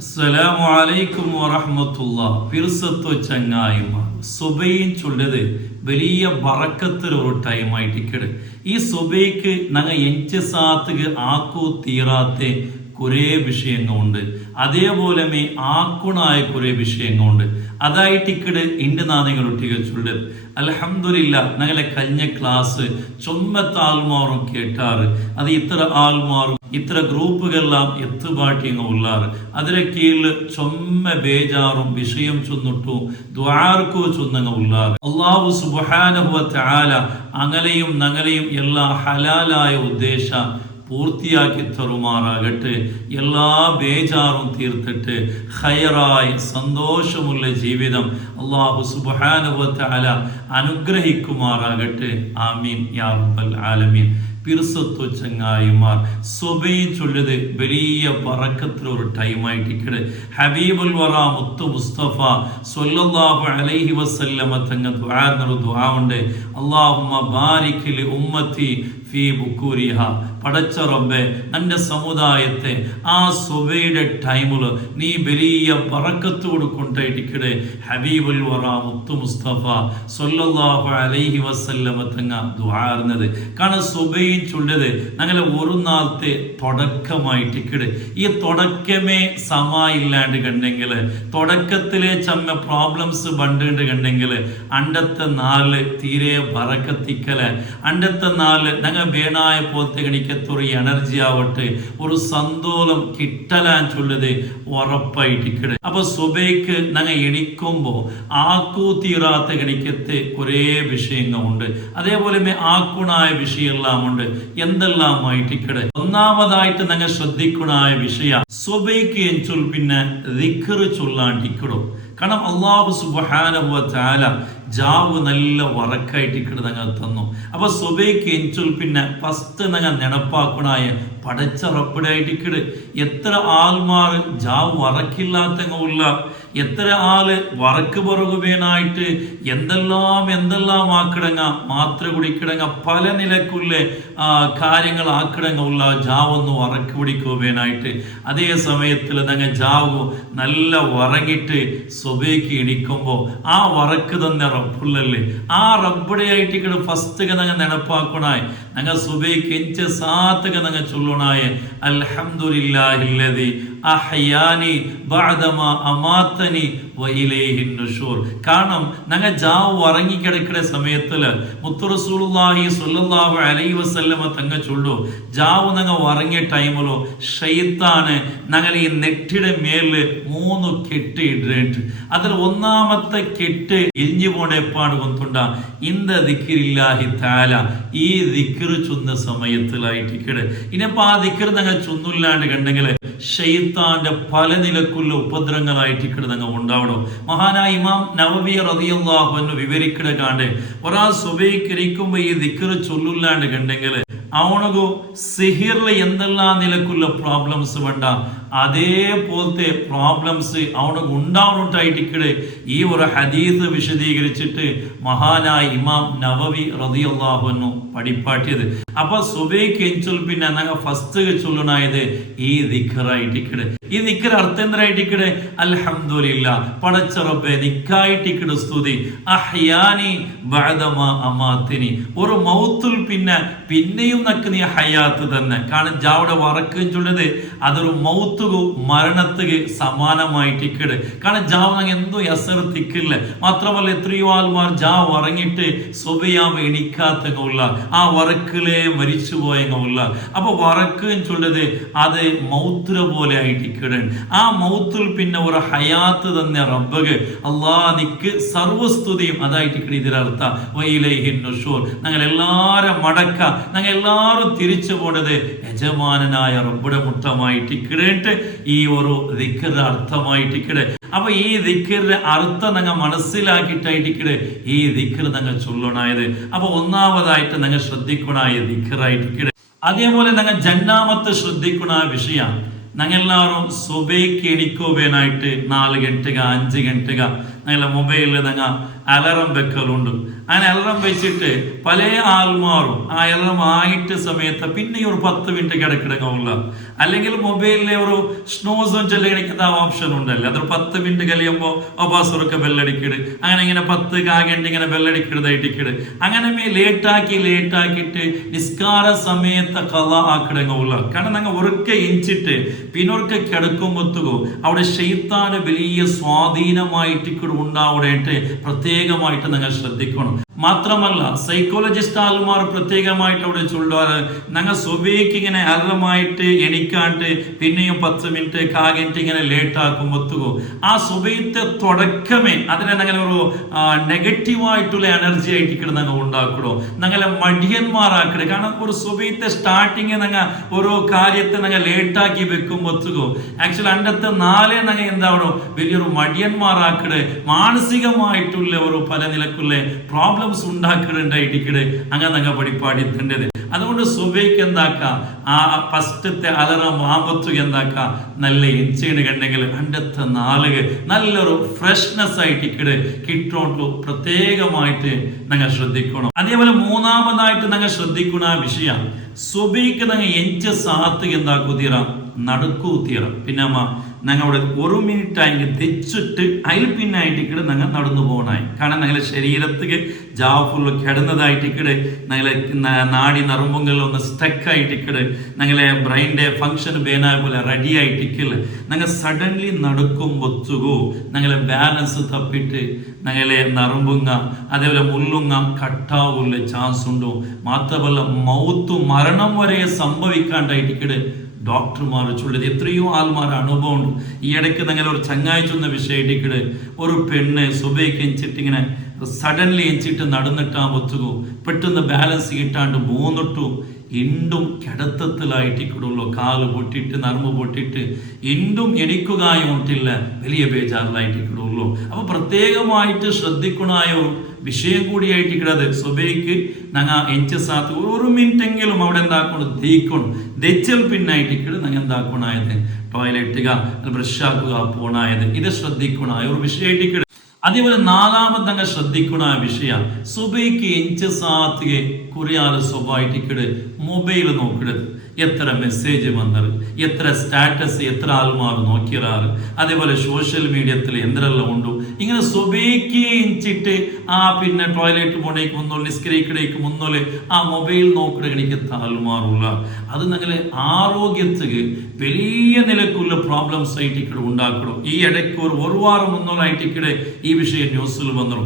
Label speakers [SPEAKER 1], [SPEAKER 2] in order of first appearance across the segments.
[SPEAKER 1] അസ്സലാമു അലൈക്കും വറഹമത്തുള്ള പിർസത്വ ചങ്ങായ്മ സുബൈയും ചൊല്ലത് വലിയ ബറക്കത്തിൽ ഒരു ടൈം ആയിട്ടിക്കട് ഈ സുബൈക്ക് ഞങ്ങൾ എഞ്ച് സാത്തുക ആക്കൂ തീരാത്ത കുറേ വിഷയങ്ങളുണ്ട്. അതേപോലെ മേ ആക്കുണായ കുറേ വിഷയങ്ങളുണ്ട്. അതായിട്ടിക്കട് എന്റെ നാണയങ്ങൾ ഒട്ടിക ചൊല്ലത് അലഹമില്ല ഞങ്ങളെ കഴിഞ്ഞ ക്ലാസ് ചൊമ്മത്ത ആൾമാറും കേട്ടാറ്. അത് ഇത്ര ആൾമാറും ഇത്ര ഗ്രൂപ്പുകളെല്ലാം എത്തുപാട്ടിങ്ങ ഉള്ളാറ് അതിലെ കീഴിൽ ചൊമ്മ ബേജാറും വിഷയം ചൊന്നിട്ടു ദ്വാർക്കു ചൊന്നങ്ങ ഉള്ളാറ് അള്ളാഹു സുബാനഹുവ ആല അങ്ങലെയും നങ്ങലെയും എല്ലാ ഹലാലായ ഉദ്ദേശ പൂർത്തിയാക്കി തരുമാറാകട്ടെ. എല്ലാ ബേജാറും തീർത്തിട്ട് ഹയറായി സന്തോഷമുള്ള ജീവിതം അള്ളാഹു സുബാനുവത്ത അല അനുഗ്രഹിക്കുമാറാകട്ടെ. ആമീൻ. യാ ആലമീൻ. പിർസത്വ ചങ്ങായിമാർ സ്വബൈ ചൊല്ലത് വലിയ പറക്കത്തിൽ ഒരു ടൈമായിട്ടിക്കട് ഹബീബുൽ വറ മുത്തു മുസ്തഫ സൊല്ലാഹു അലൈഹി വസല്ലമ തങ്ങ ദുആ ഉണ്ട്. അല്ലാഹുമ്മ ബാരികലി ഉമ്മത്തി ഫീ ബുക്കൂരിഹ പടച്ച റബ്ബെ എന്റെ സമുദായത്തെ ആ സുബയുടെ ടൈമിൽ നീ വലിയ പറക്കത്ത് കൊണ്ടായിട്ടിക്കടെ ഹബീബുൽ വറ മുത്തു മുസ്തഫ സൊല്ലാഹു അലൈഹി വസല്ലമ തങ്ങ ദ്വാർന്നത് കാരണം സുബൈ ചൊല്ലത് ഞങ്ങളെ ഒരു നാളത്തെ തുടക്കമായിട്ടിക്കട് ഈ തുടക്കമേ സമായില്ലാണ്ട് കണ്ടെങ്കിൽ തുടക്കത്തിലെ ചമ്മ പ്രോബ്ലംസ് പണ്ടുണ്ട് കണ്ടെങ്കിൽ അണ്ടത്തെ നാല് തീരെ പറക്കത്തിക്കൽ അണ്ടത്തെ നാല് ഞങ്ങൾ വേണായ പോലത്തെ ഗണിക്കത്തൊരു എനർജി ആവട്ടെ ഒരു സന്തോളം കിട്ടലാൻ ചൊല്ലത് ഉറപ്പായിട്ടിക്കട് അപ്പൊ സുബൈക്ക് ഞങ്ങൾ എണിക്കുമ്പോ ആക്കൂ തീരാത്ത ഗണിക്കത്ത് കുറേ വിഷയങ്ങളുണ്ട്. അതേപോലെ ആക്കുണായ വിഷയമെല്ലാം ഉണ്ട് എന്തെല്ലാം ആയിട്ടിക്കട് ഒന്നാമതായിട്ട് ഞങ്ങൾ ശ്രദ്ധിക്കണായ വിഷയ സുബൈക്ക് എൻ ചൊൽ പിന്നെ റിഖർ ചൊല്ലാണ്ടിക്കടും. കാരണം അള്ളാഹു സുബാനുവ ചാല ജാവ് നല്ല വറക്കായിട്ട് ഇക്കട് ഞങ്ങൾ തന്നു. അപ്പൊ സുബൈക്ക് എൻചുൽ പിന്നെ ഫസ്റ്റ് ഞങ്ങൾ നെനപ്പാക്കണായ പടച്ച റപ്പിടായിട്ട് ഇക്കട് എത്ര ആൾമാർ ജാവ് വറക്കില്ലാത്തങ്ങുള്ള എത്ര ആൾ വറക്ക് പുറകുവേനായിട്ട് എന്തെല്ലാം എന്തെല്ലാം ആക്കിടങ്ങ മാത്ര കുടിക്കിടങ്ങ പല നിലക്കുള്ള കാര്യങ്ങൾ ആക്കിടങ്ങ ഉള്ള ജാവൊന്ന് വറക്ക് പിടിക്കുവേനായിട്ട് അതേ സമയത്തിൽ ഞങ്ങൾ ജാവു നല്ല വറങ്ങിട്ട് സ്വബേക്ക് എണിക്കുമ്പോൾ ആ വറക്ക് തന്നെ റബ്ബുള്ളല്ലേ. ആ റബ്ബടെയായിട്ട് ഇവിടെ ഫസ്റ്റ് ഞങ്ങൾ നെനപ്പാക്കണായി. ഞങ്ങൾ സുബേക്ക് എഞ്ച് സാത്തക ഞങ്ങൾ ചൊല്ലണായ. അൽഹംദുലില്ലാഹില്ലതി അഹ്യാനി ബഅദമ അമാത്തനി വഇലൈഹി നുഷൂർ. കാരണം ഞങ്ങൾ ജാവ് ഉറങ്ങിക്കിടക്കുന്ന സമയത്തിൽ മുത്തു റസൂലുള്ളാഹി സ്വല്ലല്ലാഹു അലൈഹി വസല്ലമ തങ്ങ ചൊല്ലു ജാവ് ഞങ്ങൾ ഉറങ്ങിയ ടൈമിലോ ഷെയ്ത്താണ് ഞങ്ങൾ ഈ നെറ്റിയുടെ മേലിൽ മൂന്ന് കെട്ട് ഇടേണ്ടത് അതിൽ ഒന്നാമത്തെ കെട്ട് ഇരിഞ്ഞു പോണ എപ്പാട് കൊണ്ടുണ്ട. ഇന്ത ദിക്കിരില്ലാഹി താല ഈ ദിക്കിറ് ചുന്ന സമയത്തിലായിട്ടിക്കട് ഇനിയിപ്പോൾ ഇനിയിപ്പോ ആ ദിക്കറ് ഞങ്ങൾ ചുന്നില്ലാണ്ട് കണ്ടെങ്കിൽ ഷെയ്ത്താന്റെ പല നിലക്കുള്ള ഉപദ്രവങ്ങളായിട്ടിക്കട് ഞങ്ങൾ നിങ്ങൾ ഉണ്ടാവണം മഹാനായ ഇമാം നവബി റതിയല്ലാഹു എന്ന് വിവരിക്കട കാണ്ട് ഒരാൾ സുബൈക്കരിക്കുമ്പോ ഈ ദിക്കർ ചൊല്ലില്ലാണ്ട് കണ്ടെങ്കിൽ അവണകോ സിഹിറിൽ എന്തെല്ലാം നിലക്കുള്ള പ്രോബ്ലംസ് വേണ്ട അതേപോലത്തെ പ്രോബ്ലംസ് അവണക്ക് ഉണ്ടാവുന്നുണ്ടായിട്ടിക്കട് ഈ ഒരു ഹദീസ് വിശദീകരിച്ചിട്ട് മഹാനായ ഇമാം നവവി റതിയല്ലാഹുന്നു പഠിപ്പാട്ടിയത്. അപ്പൊ സുബൈ കെഞ്ചുൽ പിന്നെ ഞങ്ങൾ ഫസ്റ്റ് ചൊല്ലണായത് ഈ ദിക്കറായിട്ടിക്കട് ഈ ദിക്കർ അർത്ഥം എന്തായിട്ടിക്കട് അൽഹംദുലില്ല പടച്ചറബെ നിക്കായിട്ടിക്കട് സ്തുതി. അഹ്യാനി ബഅദമ അമാത്തിനി. ഒരു മൗത്തുൽ പിന്നെ പിന്നെയും നക്ക് നീ ഹയാത്ത് തന്നെ. കാരണം ജാവിടെ വറക്കുകയും ചൊല്ലത് അതൊരു മൗത്തുകു മരണത്തുക ടിക്കറ്റ് കാരണം ജാവ് അങ്ങ് എന്തോ എസർ തിക്കില്ല മാത്രമല്ല എത്രയോ ആൾമാർ ജാവ് ഉറങ്ങിയിട്ട് സുബയാമ എണിക്കാത്തങ്ങുള്ള ആ വറക്കിലെ മരിച്ചു പോയങ്ങുള്ള അപ്പൊ വറക്ക് ചൊല്ലത് അത് മൗത്ര പോലെ ആയി ആയിട്ടിക്കടൻ ആ മൗത്തിൽ പിന്നെ ഒരു ഹയാത്ത് തന്നെ റബ്ബക് അള്ളാ നിക്ക് സർവസ്തുതിയും അതായിട്ടിക്കട ഇതിലർത്ഥ വൈലൈഹിൻ നുഷൂർ. ഞങ്ങൾ എല്ലാരും മടക്ക. ഞങ്ങൾ എല്ലാവരും തിരിച്ചു പോണത് യജമാനനായ റബ്ബുടെ ആയിട്ട് ഈ ഒരു ദിക്കറിന്റെ അർത്ഥമായിട്ടിക്കട്. അപ്പൊ ഈ ദിക്കറിന്റെ അർത്ഥം നിങ്ങൾ മനസ്സിലാക്കിയിട്ടായിട്ടിക്കട് ഈ ദിക്കർ നിങ്ങൾ ചൊല്ലണായത്. അപ്പൊ ഒന്നാമതായിട്ട് നിങ്ങൾ ശ്രദ്ധിക്കണായ ദിക്കറായിട്ടിക്കട് അതേപോലെ നിങ്ങൾ ജന്നാമത്ത് ശ്രദ്ധിക്കണ വിഷയം. ഞങ്ങളെല്ലാവരും സുബൈക്ക് എണിക്കോവേനായിട്ട് നാല് ഗണ്ടിക അഞ്ച് ഗണ്ടിക ഞങ്ങളെ മൊബൈലിൽ നിങ്ങൾ അലറം വെക്കലുണ്ട്. അങ്ങനെ അലറം വെച്ചിട്ട് പല ആൾമാറും ആ അലറം ആയിട്ട് സമയത്ത് പിന്നെ ഒരു പത്ത് മിനിറ്റ് കിടക്കിടങ്ങുള്ള അല്ലെങ്കിൽ മൊബൈലിലെ ഒരു സ്നോസും ചെല്ലിക്കുന്ന ഓപ്ഷൻ ഉണ്ടല്ലോ? അതൊരു പത്ത് മിനിറ്റ് കഴിയുമ്പോൾ ഒബാസുറൊക്കെ ബെല്ലടിക്കിട് അങ്ങനെ ഇങ്ങനെ പത്ത് കാകണ്ട് ഇങ്ങനെ ബെല്ലടിക്കിടതായിട്ടിക്കിട് അങ്ങനെ ലേറ്റാക്കി ലേറ്റാക്കിയിട്ട് നിസ്കാര സമയത്ത് കഥ ആക്കിടങ്ങുള്ള കാരണം ഞങ്ങൾ ഉറക്കെ ഇഞ്ചിട്ട് പിന്നൊരുക്കെ കിടക്കുമ്പോത്തുകോ അവിടെ ഷെയ്ത്താന് വലിയ സ്വാധീനമായിട്ട് ഉണ്ടാവണേട്ട് പ്രത്യേകമായിട്ട് നിങ്ങൾ ശ്രദ്ധിക്കണം. മാത്രമല്ല സൈക്കോളജിസ്റ്റ് ആൾമാർ പ്രത്യേകമായിട്ട് അവിടെ ചൊല്ലാറ് ഞങ്ങൾ സ്വഭയ്ക്ക് ഇങ്ങനെ അലറമായിട്ട് എണിക്കാണ്ട് പിന്നെയും പത്ത് മിനിറ്റ് കാകിട്ട് ഇങ്ങനെ ലേറ്റ് ഒത്തുകോ ആ സ്വഭയത്തെ തുടക്കമേ അതിനെ ഞങ്ങൾ ഒരു നെഗറ്റീവായിട്ടുള്ള എനർജി ആയിട്ട് ഞങ്ങൾ ഉണ്ടാക്കണോ? ഞങ്ങളെ മടിയന്മാരാക്കണേ. കാരണം ഒരു സ്വഭയത്തെ സ്റ്റാർട്ടിങ് ഞങ്ങൾ ഓരോ കാര്യത്തെ ഞങ്ങൾ ലേട്ടാക്കി വെക്കും ഒത്തുകോ ആക്ച്വലി അണ്ടത്തെ നാലേ ഞങ്ങൾ എന്താവണോ? വലിയൊരു മടിയന്മാരാക്കണേ. മാനസികമായിട്ടുള്ള ഒരു പല നിലക്കുള്ള പ്രോബ്ലംസ് ഇടിക്കിട് അങ്ങനെ പഠിപ്പാടിത്തേണ്ടത് അതുകൊണ്ട് സുബൈക്ക് എന്താക്ക? ആ ഫസ്റ്റത്തെ അലറം ആപത്തു എന്താക്ക? നല്ല ഇഞ്ചിന് കണ്ടെങ്കിൽ അണ്ടത്തെ നാലുക നല്ലൊരു ഫ്രഷ്നെസ് ആയിട്ട് ഇക്കട് കിട്ടോട്ടു പ്രത്യേകമായിട്ട് ഞങ്ങൾ ശ്രദ്ധിക്കണം. അതേപോലെ മൂന്നാമതായിട്ട് ഞങ്ങൾ ശ്രദ്ധിക്കുന്ന വിഷയം സുബൈക്ക് ഞങ്ങൾ എഞ്ച് സാത്ത് എന്താക്കൂ നടക്കൂ തീറ പിന്നെ അമ്മ ഞങ്ങൾ അവിടെ ഒരു മിനിറ്റ് ആയെങ്കിൽ തെച്ചിട്ട് അതിൽ പിന്നെ ആയിട്ടിക്കട് ഞങ്ങൾ നടന്നു പോകണായി കാരണം ഞങ്ങളെ ശരീരത്തിക്ക് കിടന്നതായിട്ട് കിടന്നതായിട്ടിക്കട് ഞങ്ങളെ നാടി നറുമ്പുകളിൽ ഒന്ന് സ്റ്റക്ക് ആയിട്ടിക്കട് ഞങ്ങളെ ബ്രെയിന്റെ ഫങ്ഷൻ ബേനായ പോലെ റെഡി ആയിട്ടിക്കൽ ഞങ്ങൾ സഡൻലി നടക്കും നടക്കുമ്പൊത്തുകോ ഞങ്ങളെ ബാലൻസ് തപ്പിട്ട് ഞങ്ങളെ നറുമ്പുങ്ങ അതേപോലെ മുള്ളുങ്ങ കട്ടാവുള്ള ചാൻസ് ഉണ്ടോ? മാത്രമല്ല മൗത്ത് മരണം വരെ സംഭവിക്കാണ്ടായിട്ടിക്കട് ഡോക്ടർമാർ ചുള്ളത് എത്രയോ ആൾമാർ അനുഭവമുണ്ട് ഈ ഇടയ്ക്ക് നിങ്ങൾ ഒരു ചങ്ങായി ചെന്ന വിഷയത്തിക്കിടെ ഒരു പെണ്ണ് സുബയ്ക്ക് എഞ്ചിട്ട് ഇങ്ങനെ സഡൻലി എഞ്ചിട്ട് നടന്നിട്ടാ ഒത്തുകോ പെട്ടെന്ന് ബാലൻസ് കിട്ടാണ്ട് മൂന്നിട്ടു ഇണ്ടും കിടത്തത്തിലായിട്ടിക്കിടുള്ളൂ കാൽ പൊട്ടിട്ട് നർമ്മ പൊട്ടിട്ട് ഇണ്ടും എണിക്കുകയും വലിയ ബേജാറിലായിട്ടിക്കിടുള്ളൂ അപ്പൊ പ്രത്യേകമായിട്ട് ശ്രദ്ധിക്കണായ ഒരു വിഷയം കൂടിയായിട്ട് ഇക്കടത് സ്വഭയ്ക്ക് ഞങ്ങൾ എഞ്ച് സാത്ത് ഒരു മിനിറ്റെങ്കിലും അവിടെ എന്താക്കണം? ദഹിക്കണം ദച്ചൽ പിന്നായിട്ട് ഇക്കിട് ഞങ്ങൾ എന്താക്കണായത്? ടോയ്ലറ്റുക ബ്രഷാക്കുക പോണായത്. ഇത് ശ്രദ്ധിക്കണായ ഒരു വിഷയമായിട്ട് അതേപോലെ നാലാമത് ശ്രദ്ധിക്കുന്ന വിഷയ സുബൈക്ക് എഞ്ച് സാത്തിയെ കുറെ ആൾ സ്വഭാവമായിട്ടിക്കട് മൊബൈൽ നോക്കിടത് എത്ര മെസ്സേജ് വന്നത് എത്ര സ്റ്റാറ്റസ് എത്ര ആൾമാർ നോക്കിയറാറ് അതേപോലെ സോഷ്യൽ മീഡിയത്തിൽ എന്തെല്ലാം ഉണ്ടോ ഇങ്ങനെ സ്വഭിക്കിട്ട് ആ പിന്നെ ടോയ്ലറ്റ് പോണേക്ക് മുന്നോലെ നിസ്കരിക്കടേക്ക് മുന്നോലെ ആ മൊബൈൽ നോക്കിടക്ക് താൽമാറുള്ള അത് ഞങ്ങളെ ആരോഗ്യത്തിന് വലിയ നിലക്കുള്ള പ്രോബ്ലംസ് ആയിട്ട് ഇക്കടെ ഉണ്ടാക്കണം. ഈ ഇടയ്ക്ക് ഒരു ഒരു വാരം മുന്നോലായിട്ട് ഇക്കടെ ഈ വിഷയം ന്യൂസിൽ വന്നു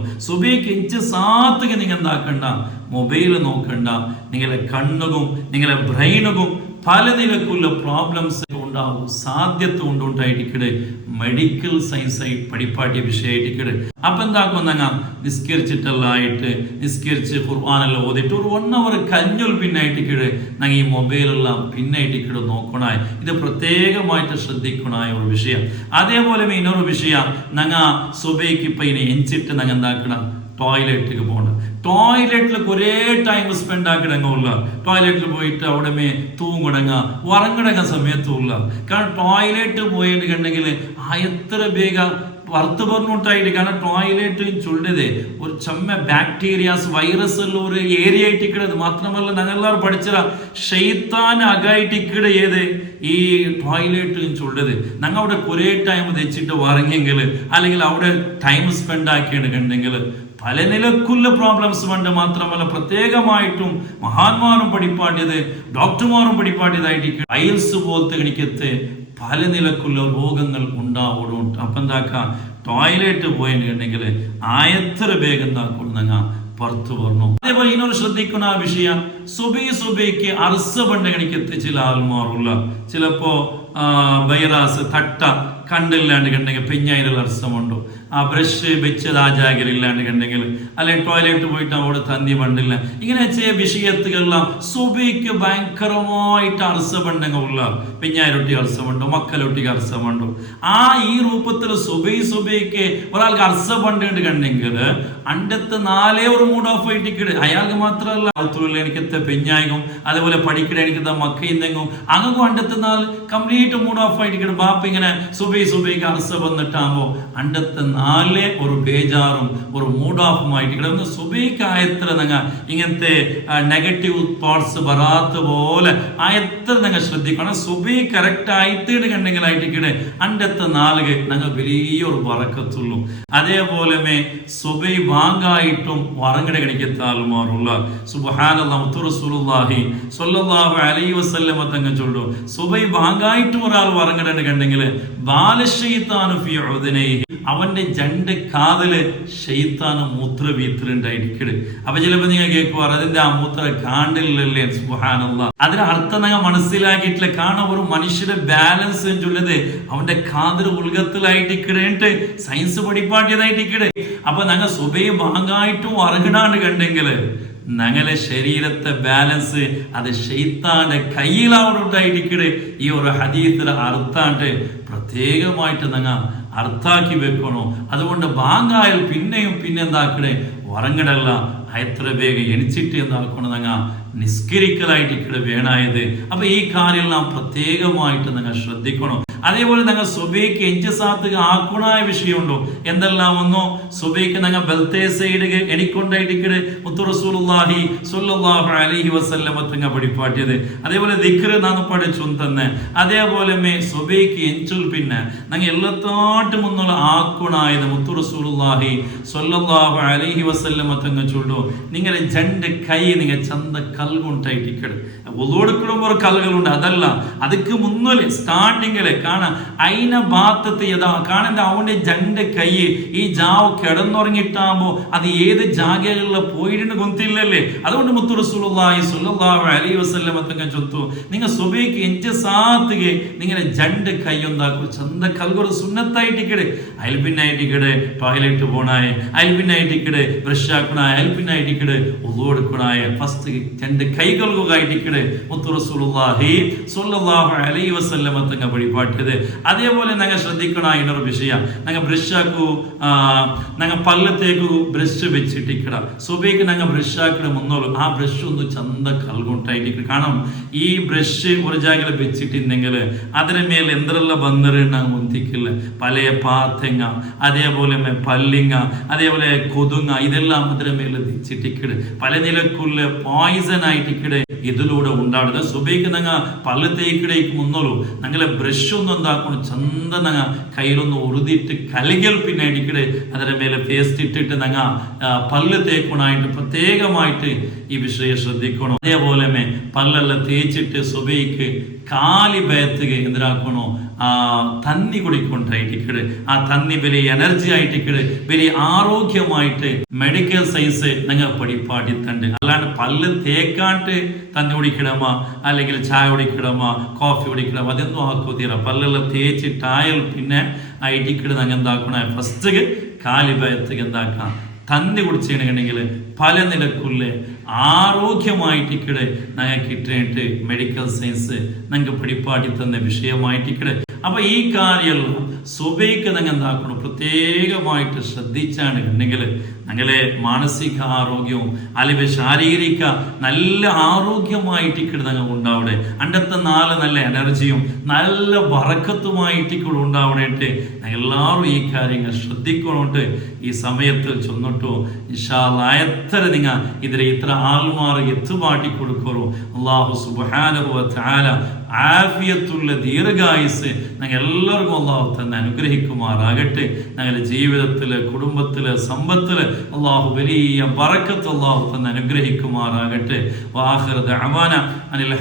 [SPEAKER 1] ഇഞ്ച് സാത്തുക നിങ്ങൾ എന്താക്കണ്ട മൊബൈൽ നോക്കണ്ട. നിങ്ങളെ കണ്ണുകും നിങ്ങളെ ബ്രെയിനുകും പല നിലക്കുള്ള പ്രോബ്ലംസ് ഉണ്ടാവും സാധ്യത കൊണ്ടുണ്ടായിട്ടിക്കടെ മെഡിക്കൽ സയൻസ് ആയി പഠിപ്പാട്ടിയ വിഷയമായിട്ടിക്കടെ അപ്പൊ എന്താക്കും എന്നങ്ങ നിസ്കരിച്ചിട്ടെല്ലായിട്ട് നിസ്കരിച്ച് ഖുർആാനെല്ലാം ഓതിട്ട് ഒരു വൺ അവർ കഞ്ഞുൽ പിന്നായിട്ടിക്കടെ ഞങ്ങൾ ഈ മൊബൈലെല്ലാം പിന്നായിട്ടിക്കടെ നോക്കണായ. ഇത് പ്രത്യേകമായിട്ട് ശ്രദ്ധിക്കണായ ഒരു വിഷയം. അതേപോലെ ഇന്നൊരു വിഷയം. ഞങ്ങൾ സുബൈക്ക് ഇപ്പൊ ഇനി എഞ്ചിട്ട് ഞങ്ങൾ എന്താക്കണം? ടോയ്ലറ്റിലേക്ക് പോകണം ടോയ്ലറ്റിൽ കുറേ ടൈം സ്പെൻഡ് ആക്കിടങ്ങുള്ള ടോയ്ലറ്റിൽ പോയിട്ട് അവിടെ മേ തൂങ്ങിടങ്ങ ഉറങ്ങിടങ്ങ സമയത്തുള്ള കാരണം ടോയ്ലറ്റ് പോയിട്ടുണ്ടെങ്കിൽ ആ എത്ര വേഗം വറുത്ത് പറഞ്ഞിട്ടായിട്ട് കാരണം ടോയ്ലറ്റ് ചുള്ളതേ ഒരു ചമ്മ ബാക്ടീരിയാസ് വൈറസ് എല്ലാം ഒരു ഏരിയ ആയിട്ട് ഇക്കിടത് മാത്രമല്ല ഞങ്ങളെല്ലാവരും പഠിച്ചതാ ഷെയ്ത്താൻ അകായിട്ട് ഇക്കിട ഏത്? ഈ ടോയ്ലറ്റ് ചുള്ളത് ഞങ്ങൾ അവിടെ കുറേ ടൈം തെച്ചിട്ട് ഉറങ്ങിയെങ്കിൽ അല്ലെങ്കിൽ അവിടെ ടൈം സ്പെൻഡ് ആക്കിയിട്ടുണ്ടെങ്കിൽ പല നിലക്കുള്ള പ്രോബ്ലംസ് ഉണ്ട്. മാത്രമല്ല പ്രത്യേകമായിട്ടും മഹാന്മാരും പഠിപ്പാട്ടിയത് ഡോക്ടർമാരും പഠിപ്പാട്ടിയതായിട്ട് ഐൽസ് പോലത്തെ എനിക്കത്തെ പല നിലക്കുള്ള രോഗങ്ങൾ ഉണ്ടാവുള്ളൂ അപ്പം എന്താക്കാം? ടോയ്ലറ്റ് പോയിട്ടുണ്ടെങ്കിൽ ആയത്ര വേഗം എന്താക്കണം ഞങ്ങൾ പുറത്തു പറഞ്ഞു. അതേപോലെ ഇന്നൊരു ശ്രദ്ധിക്കുന്ന ആ വിഷയം. സുബി സുബിക്ക് അർസ് അർസ പണ്ടകണിക്ക് ചില ആൾമാറുള്ള ചിലപ്പോ വൈറാസ് തട്ട കണ്ടില്ലാണ്ട് കണ്ടെങ്കിൽ പെഞ്ഞായിരം അർസമുണ്ടോ? ആ ബ്രഷ് വെച്ചത് ആ ജാഗരില്ലാണ്ട് കണ്ടെങ്കിൽ അല്ലെങ്കിൽ ടോയ്ലറ്റ് പോയിട്ട് അവിടെ തന്നി പണ്ടില്ല. ഇങ്ങനെ ചെയ്യ വിഷയത്തുകളെല്ലാം സുബിക്ക് ഭയങ്കരമായിട്ട് അർസമുണ്ടെങ്കിൽ പിഞ്ഞായിരൊട്ടി അർസമുണ്ടോ? മക്കളൊട്ടിക്ക് അർസമുണ്ടോ? ആ ഈ രൂപത്തിൽ സുബൈ സുബൈക്ക് ഒരാൾക്ക് അർസമുണ്ട് കണ്ടെങ്കിൽ അണ്ടത്തെ നാലേ ഒരു മൂഡ് ഓഫ് ആയിട്ട് അയാൾക്ക് മാത്രമല്ല അകത്തുള്ള എനിക്കത്തെ പെഞ്ഞായകും അതുപോലെ പഠിക്കണ എനിക്കത്തെ മക്കയിന്നെങ്കും അങ്ങും നാല് കംപ്ലീറ്റ് മൂഡ് ഓഫ് ആയിട്ട് ബാപ്പ ഇങ്ങനെ സുബൈ സുബൈക്ക് അർസ വന്നിട്ടാകുമ്പോൾ അണ്ടത്തെ നാല് ഒരു ബേജാറും ഒരു മൂഡ് ഓഫുമായിട്ട് ഇവിടെ ഒന്ന് സുബൈക്ക് ആയത്ര നങ്ങ ഇങ്ങനത്തെ നെഗറ്റീവ് തോട്ട്സ് വരാത്ത പോലെ ആയത്ര നിങ്ങൾ ശ്രദ്ധിക്കണം? സുബൈ കറക്റ്റ് ആയിട്ട് കണ്ടെങ്കിലായിട്ട് അണ്ടത്തെ നാളുക നങ്ങ വലിയൊരു വറക്കത്തുള്ളൂ. അതേപോലെ സുബൈ വാങ്ങായിട്ടും വറങ്ങട കണിക്കത്താലുമാറുള്ള സുബഹാനല്ലാ മുത്തുറസൂലുള്ളാഹി സ്വല്ലല്ലാഹു അലൈഹി വസല്ലമ തങ്ങ ചൊല്ലു. സുബൈ വാങ്ങായിട്ടും ഒരാൾ വറങ്ങട കണ്ടെങ്കിൽ അവന്റെ ജണ്ട് കാതിൽ ഷെയ്ത്താന് മൂത്ര വീത്തിലുണ്ടായിരിക്കണ് അപ്പൊ ചിലപ്പോ നിങ്ങൾ കേൾക്കുവാർ അതിന്റെ ആ മൂത്ര കാണ്ടില്ലല്ലേ സുഹാനുള്ള അതിന് അർത്ഥം നിങ്ങൾ മനസ്സിലാക്കിയിട്ടില്ല. കാരണം ഒരു മനുഷ്യരുടെ ബാലൻസ് ചൊല്ലത് അവന്റെ കാതിൽ ഉൽഗത്തിലായിട്ടിക്കടേട്ട് സയൻസ് പഠിപ്പാട്ടിയതായിട്ടിക്കട് അപ്പൊ ഞങ്ങൾ സുബൈ വാങ്ങായിട്ടും അറകിടാണ്ട് കണ്ടെങ്കിൽ. ഞങ്ങളെ ശരീരത്തെ ബാലൻസ് അത് ഷെയ്ത്താന്റെ കയ്യിലാവണുണ്ടായിരിക്കണ്. ഈ ഒരു ഹദീസിന്റെ അർത്ഥാണ്ട് പ്രത്യേകമായിട്ട് ഞങ്ങൾ അർത്ഥാക്കി വെക്കണോ? അതുകൊണ്ട് ബാങ്കായാൽ പിന്നെയും പിന്നെ എന്താക്കണേ ഉറങ്ങടല്ല എത്ര വേഗം എണിച്ചിട്ട് എന്താക്കണം ഞങ്ങൾ നിസ്കരിക്കലായിട്ട് ഇവിടെ വേണായത്. അപ്പൊ ഈ കാര്യം നാം പ്രത്യേകമായിട്ട് നിങ്ങൾ ശ്രദ്ധിക്കണം. അതേപോലെ നിങ്ങൾ സുബൈക്ക് എഞ്ചസാത്തുക ആക്കുണായ വിഷയമുണ്ടോ? എന്തെല്ലാം ഒന്നോ സുബൈക്ക് നിങ്ങൾ ബൽത്തേസയിടുക സൈഡ് എണിക്കൊണ്ടായിട്ട് സുല്ലാഹു അലൈഹി വസല്ലമ പഠിപ്പാട്ടിയത് അതേപോലെ ദിക്ർ നാം പഠിച്ചു തന്നെ. അതേപോലെ മേ സുബൈക്ക് എഞ്ചുൽ പിന്നെ നിങ്ങൾ എല്ലാത്താട്ടും ഒന്നുള്ള ആക്കുണായത് മുത്തുറസൂലുല്ലാഹി സ്വല്ലല്ലാഹു അലൈഹി വസല്ലമ ചൊല്ലു നിങ്ങളുടെ രണ്ട് കൈ നിങ്ങൾ ചന്ത ಕಲ್ಗುಂಟಾಗಿಕ್ಕಳು ಒಲೋಡ್ಕೊಳ್ಳೋರು ಕಲ್ಗಳುಂಟು അതല്ല അതൊക്കെ ಮುನ್ನಲೆ സ്റ്റാർട്ടിങ്ങിൽ കാണാം അയിന ഭാഗത്ത് യഥാ കാണുന്ന അവന്റെ ജണ്ട് കൈ. ഈ ജാവ് കിടന്നുറങ്ങിട്ടാകുമ്പോ അത് ഏത് ജാഗകളിൽ പോയിട്ട് കൊന്തില്ലല്ലേ അതുകൊണ്ട് മുത്തുറസുലായി സുല്ലാഹു അലൈ വസ്ലം അതൊക്കെ ചൊത്തു നിങ്ങൾ സുബൈക്ക് എഞ്ച സാത്തുകെ നിങ്ങളെ ജണ്ട് കൈ ഒന്നാക്കും ചന്ത കൽകൊരു സുന്നത്തായിട്ടിക്കട് അയൽപിന്നായിട്ടിക്കട് ടോയ്ലറ്റ് പോണായ അയൽപിന്നായിട്ടിക്കട് ബ്രഷ് ആക്കണായ അയൽപിന്നായിട്ടിക്കട് ഒതുകൊടുക്കണായ ഫസ്റ്റ് എന്റെ കൈകൾകുകായിട്ടിക്കടെ മുത്തുറസൂലുള്ളാഹി സല്ലല്ലാഹു അലൈഹി വസല്ലമ തങ്ങ വഴിപാട്ടത്. അതേപോലെ ഞങ്ങൾ ശ്രദ്ധിക്കണ അതിനൊരു വിഷയം ഞങ്ങൾ ബ്രഷാക്കു ഞങ്ങൾ പല്ലത്തേക്ക് ബ്രഷ് വെച്ചിട്ടിക്കട സുബേക്ക് ഞങ്ങൾ ബ്രഷാക്കിട മുന്നോളൂ ആ ബ്രഷ് ഒന്ന് ചന്ത കൽകൊണ്ടായിട്ടിക്കട കാരണം ഈ ബ്രഷ് ഒരു ജാഗില വെച്ചിട്ടുണ്ടെങ്കിൽ അതിന് മേൽ എന്തെല്ലാം ബന്ധറുണ്ട് മുന്തിക്കില്ല. പല പാത്തങ്ങ അതേപോലെ പല്ലിങ്ങ അതേപോലെ കൊതുങ്ങ ഇതെല്ലാം അതിന് മേൽ വെച്ചിട്ടിക്കട് പല നിലക്കുള്ള പോയിസൺ ആയിട്ടിക്കട് ഇതിലൂടെ ഉണ്ടാടുന്നത്. സുബൈക്ക് നങ്ങ പള്ളത്തേക്കിടേക്ക് മുന്നോളൂ. ഞങ്ങളെ ബ്രഷ് ഒന്നും എന്താക്കണം ചന്ത നങ്ങ കയ്യിലൊന്ന് ഉറുതിയിട്ട് കലികൾ പിന്നെ ഇടിക്കടെ അതിന്റെ മേലെ പേസ്റ്റ് ഇട്ടിട്ട് നങ്ങ പല്ല് തേക്കണായിട്ട് പ്രത്യേകമായിട്ട് ഈ വിഷയം ശ്രദ്ധിക്കണം. അതേപോലെ പല്ലെല്ലാം തേച്ചിട്ട് സുബൈക്ക് കാലി ബയത്തുക എന്തിനാക്കണോ? ആ തന്നി കുടിക്കൊണ്ടായിട്ടിക്കട് ആ തന്നി വലിയ എനർജി ആയിട്ടിക്കട് വലിയ ആരോഗ്യമായിട്ട് മെഡിക്കൽ സയൻസ് നിങ്ങൾ ഞങ്ങൾ പഠിപ്പാടിത്തണ്ട് അല്ലാണ്ട് പല്ല് തേക്കാണ്ട് തന്നി കുടിക്കണമ? അല്ലെങ്കിൽ ചായ കുടിക്കണമ? കോഫി കുടിക്കണമ? അതൊന്നും ആക്കോത്തീര പല്ലെല്ലാം തേച്ചിട്ടായാൽ പിന്നെ ആ നിങ്ങൾ എന്താക്കണ? ഫസ്റ്റ് കാലിബയത്തുക എന്താക്കാം? തന്നി കുടിച്ചിട്ടുണ്ടെങ്കിൽ പല നിലക്കുള്ള ആരോഗ്യമായിട്ടിക്കടെ ഞങ്ങൾക്ക് ഇട്ടിട്ട് മെഡിക്കൽ സയൻസ് ഞങ്ങൾക്ക് പിടിപ്പാടി തന്ന വിഷയമായിട്ടിക്കടെ അപ്പൊ ഈ കാര്യമെല്ലാം സുബൈക്ക് നിങ്ങൾ എന്താക്കണം? പ്രത്യേകമായിട്ട് ശ്രദ്ധിച്ചാണ്. ഉണ്ടെങ്കിൽ നിങ്ങളെ മാനസിക ആരോഗ്യവും അല്ലെങ്കിൽ ശാരീരിക നല്ല ആരോഗ്യമായിട്ട് കിടന്നങ്ങൾ ഉണ്ടാവണേ അണ്ടത്തെ നാല് നല്ല എനർജിയും നല്ല വറക്കത്തുമായിട്ട് വറക്കത്തുമായിട്ടിക്കൂടെ ഉണ്ടാവണേട്ട് എല്ലാവരും ഈ കാര്യങ്ങൾ ശ്രദ്ധിക്കണോട്ട് ഈ സമയത്തിൽ ചെന്നിട്ടു. ഇഷാലായത്ര എത്ര നിങ്ങൾ ഇതിലെ ഇത്ര ആൾമാർ എത്തുപാട്ടി കൊടുക്കറോ അള്ളാഹു സുബാനുഭവ ആഫിയത്തുള്ള ദീർഘായുസ് ഞങ്ങൾ എല്ലാവർക്കും അള്ളാഹു തന്നെ അനുഗ്രഹിക്കുമാറാകട്ടെ. ഞങ്ങളുടെ ജീവിതത്തിൽ കുടുംബത്തിൽ സമ്പത്തിൽ അള്ളാഹു വലിയ പറക്കത്ത് അള്ളാഹു തന്നെ അനുഗ്രഹിക്കുമാറാകട്ടെ. വാഹിർ അമാന അനിൽ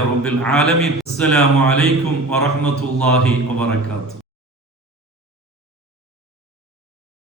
[SPEAKER 1] റബ്ബിൽ ആലമീൻ. അസ്സലാമു അലൈക്കും വറഹ്മത്തുള്ളാഹി വബറകാതുഹു.